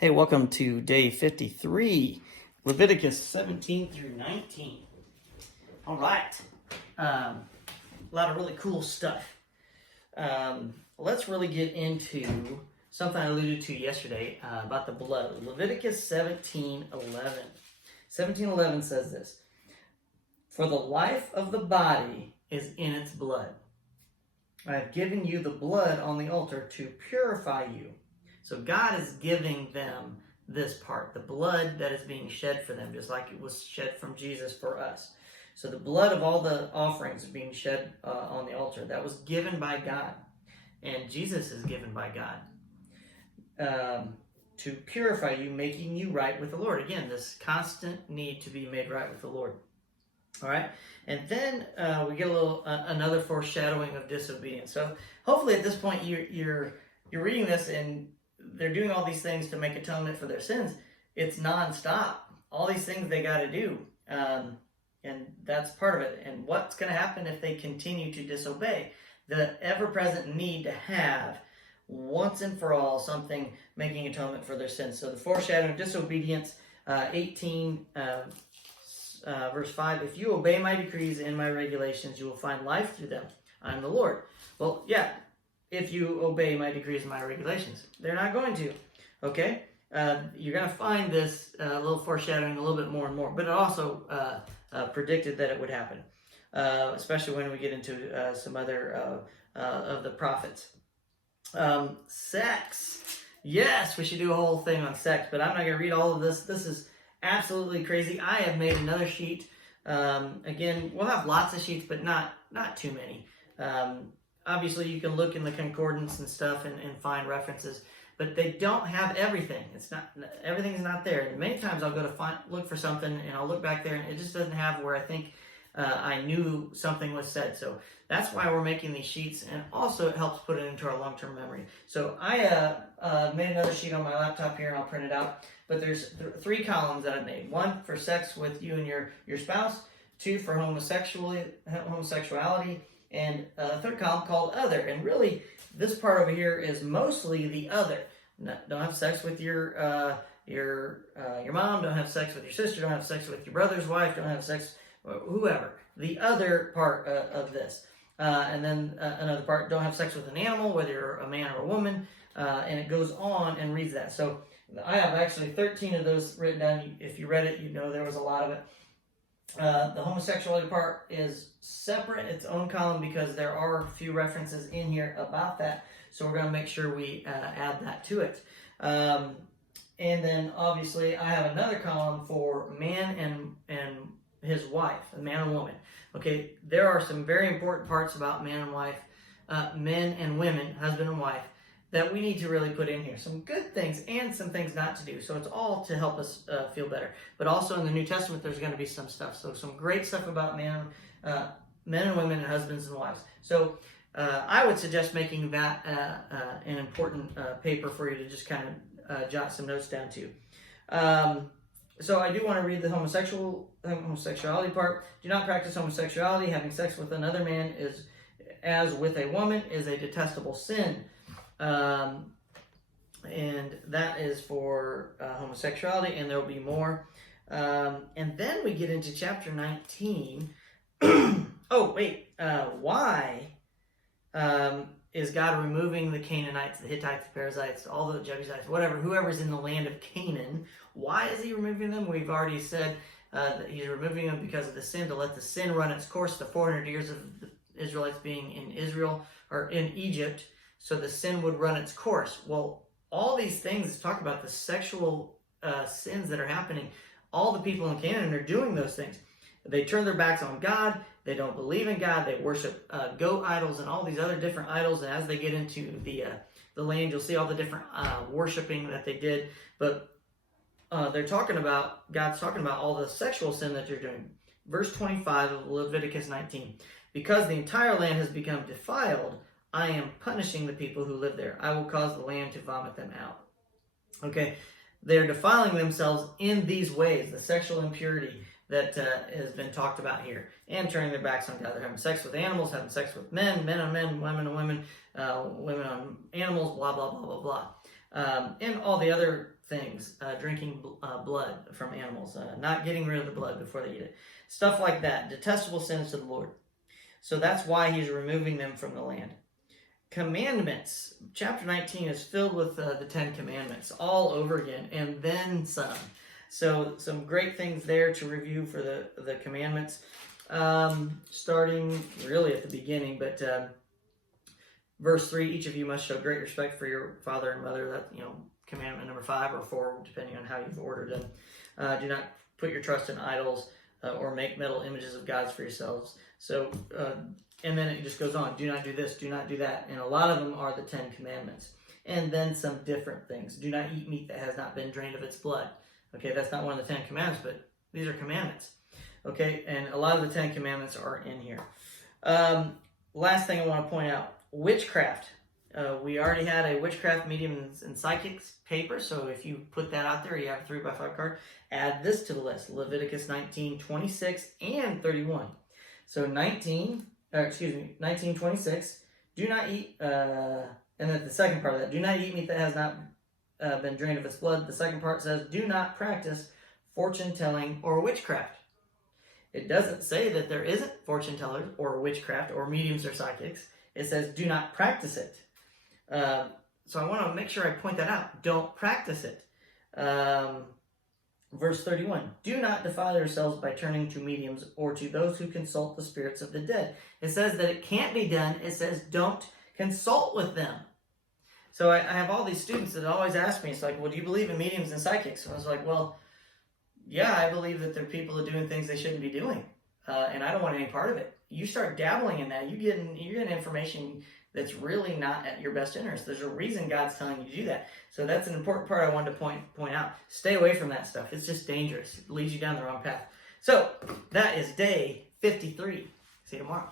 Hey, welcome to day 53, Leviticus 17 through 19. All right, a lot of really cool stuff. Let's really get into something I alluded to yesterday about the blood. Leviticus 17:11. 17:11 says this: "For the life of the body is in its blood. I have given you the blood on the altar to purify you." So God is giving them this part, the blood that is being shed for them, just like it was shed from Jesus for us. So the blood of all the offerings is being shed on the altar. That was given by God. And Jesus is given by God to purify you, making you right with the Lord. Again, this constant need to be made right with the Lord. All right, and then we get a little another foreshadowing of disobedience. So hopefully at this point you're reading this and they're doing all these things to make atonement for their sins. It's nonstop. All these things they got to do, and that's part of it. And what's going to happen if they continue to disobey? The ever-present need to have once and for all something making atonement for their sins. So the foreshadowing of disobedience, 18. Verse 5, "If you obey my decrees and my regulations, you will find life through them. I am the Lord." Well, yeah, if you obey my decrees and my regulations. They're not going to, okay? You're going to find this little foreshadowing a little bit more and more, but it also predicted that it would happen, especially when we get into some other of the prophets. Sex. Yes, we should do a whole thing on sex, but I'm not going to read all of this. This is absolutely crazy. I have made another sheet. Again, we'll have lots of sheets, but not too many. Obviously, you can look in the concordance and stuff and find references, but they don't have everything. Everything's not there. And many times I'll go to look for something, and I'll look back there, and it just doesn't have where I think I knew something was said. So that's why we're making these sheets, and also it helps put it into our long-term memory. So I made another sheet on my laptop here, and I'll print it out. But there's three columns that I made. One for sex with you and your spouse. Two for homosexuality, and a third column called other. And really, this part over here is mostly the other. Don't have sex with your mom. Don't have sex with your sister. Don't have sex with your brother's wife. Don't have sex with whoever. The other part of this. And then another part, don't have sex with an animal, whether you're a man or a woman. And it goes on and reads that. So I have actually 13 of those written down. If you read it, you know there was a lot of it. The homosexuality part is separate, its own column, because there are a few references in here about that. So we're going to make sure we add that to it. And then obviously I have another column for man and his wife, a man and woman. Okay, there are some very important parts about man and wife, men and women, husband and wife, that we need to really put in here. Some good things and some things not to do. So it's all to help us feel better. But also in the New Testament, there's going to be some stuff. So some great stuff about men and women, and husbands and wives. So I would suggest making that an important paper for you to just kind of jot some notes down to. So I do want to read the homosexuality part. "Do not practice homosexuality. Having sex with another man is, as with a woman, is a detestable sin." And that is for homosexuality, and there will be more. And then we get into chapter 19. Oh, wait. Why is God removing the Canaanites, the Hittites, the Perizzites, all the Jebusites, whoever's in the land of Canaan? Why is he removing them? We've already said that he's removing them because of the sin, to let the sin run its course, the 400 years of the Israelites being in Israel, or in Egypt. So the sin would run its course. Well, all these things talk about the sexual sins that are happening. All the people in Canaan are doing those things. They turn their backs on God. They don't believe in God. They worship goat idols and all these other different idols. And as they get into the land, you'll see all the different worshiping that they did. But God's talking about all the sexual sin that you're doing. Verse 25 of Leviticus 19. "Because the entire land has become defiled, I am punishing the people who live there. I will cause the land to vomit them out." Okay, they're defiling themselves in these ways, the sexual impurity that has been talked about here, and turning their backs on God. They're having sex with animals, having sex with men, men on men, women on women, women on animals, blah, blah, blah, blah, blah. and all the other things, drinking blood from animals, not getting rid of the blood before they eat it, stuff like that, detestable sins to the Lord. So that's why he's removing them from the land. Commandments. Chapter 19 is filled with the 10 Commandments all over again, and then some. So some great things there to review for the commandments. Starting really at the beginning, but verse 3, each of you must show great respect for your father and mother. That, commandment number 5 or 4, depending on how you've ordered them. Do not put your trust in idols or make metal images of gods for yourselves. So, and then it just goes on. Do not do this, do not do that. And a lot of them are the 10 Commandments. And then some different things. Do not eat meat that has not been drained of its blood. Okay, that's not one of the 10 Commandments, but these are commandments. Okay, and a lot of the 10 Commandments are in here. Last thing I want to point out, witchcraft. We already had a witchcraft, mediums, and psychics paper, so if you put that out there, you have a 3x5 card, add this to the list, Leviticus 19, 26, and 31. So 19:26, do not eat, and then the second part of that, do not eat meat that has not been drained of its blood. The second part says, do not practice fortune-telling or witchcraft. It doesn't say that there isn't fortune tellers or witchcraft or mediums or psychics. It says, do not practice it. So I want to make sure I point that out. Don't practice it. Verse 31, do not defile yourselves by turning to mediums or to those who consult the spirits of the dead. It says that it can't be done. It says don't consult with them. So I have all these students that always ask me, it's like, well, do you believe in mediums and psychics? And I was like, well, yeah, I believe that they're people that are doing things they shouldn't be doing. And I don't want any part of it. You start dabbling in that, you're getting information that's really not at your best interest. There's a reason God's telling you to do that. So that's an important part I wanted to point out. Stay away from that stuff. It's just dangerous. It leads you down the wrong path. So that is day 53. See you tomorrow.